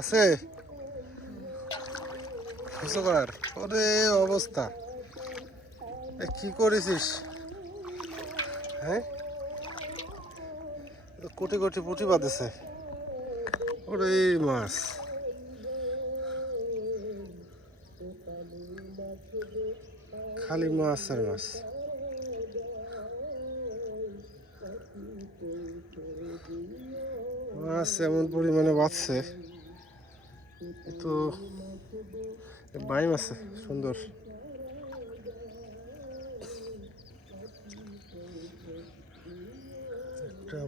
আছে সুগার। ওরে অবস্থা, কি করেছিস? হ্যাঁ, কোটি কোটি পুঁটি বাঁধেছে। ওরে মাছ, খালি মাছ আর মাছ। মাছ এমন পরিমাণে বাঁচছে, তো বাইম আছে সুন্দর।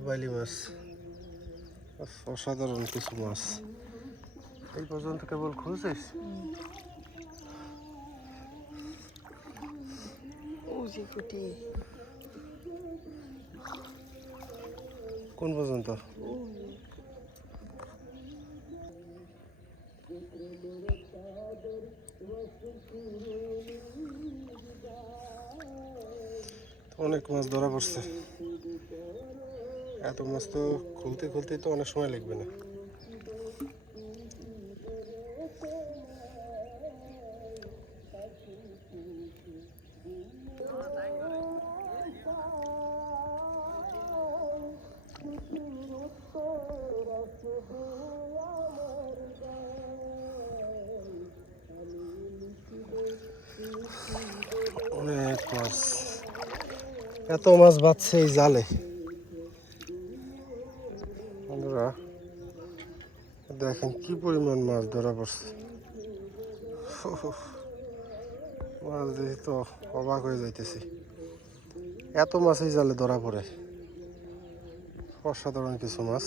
বাইলি মাছ, অসাধারণ কিছু মাছ। এই পর্যন্ত কেবল খুঁজছিস? কোন পর্যন্ত? অনেক মাছ ধরা পড়ছে। এত মাছ তো খুলতে খুলতে তো অনেক সময় লাগবে না। অনেক মাছ, এত মাছ বাঁচছে এই জালে। বন্ধুরা দেখেন কি পরিমাণ মাছ ধরা পড়ছে। মাছ দেখে তো অবাক হয়ে যাইতেছি, এত মাছ এই জালে ধরা পড়ে। অসাধারণ কিছু মাছ।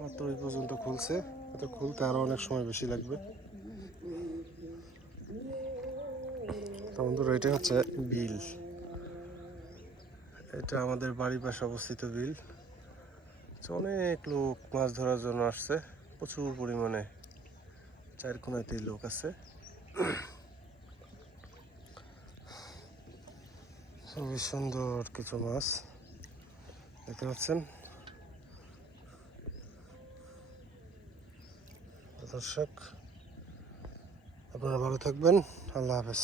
মাত্র এই পর্যন্ত খুলছে, এটা খুলতে আরো অনেক সময় বেশি লাগবে। তো বন্ধুরা এটা হচ্ছে বিল, এটা আমাদের বাড়ির পাশে অবস্থিত বিল। অনেক লোক মাছ ধরার জন্য আসছে, প্রচুর পরিমাণে, চার কোনাতেই লোক আছে। খুবই সুন্দর কিছু মাছ দেখতে পাচ্ছেন দর্শক। আপনারা ভালো থাকবেন, আল্লাহ হাফেজ।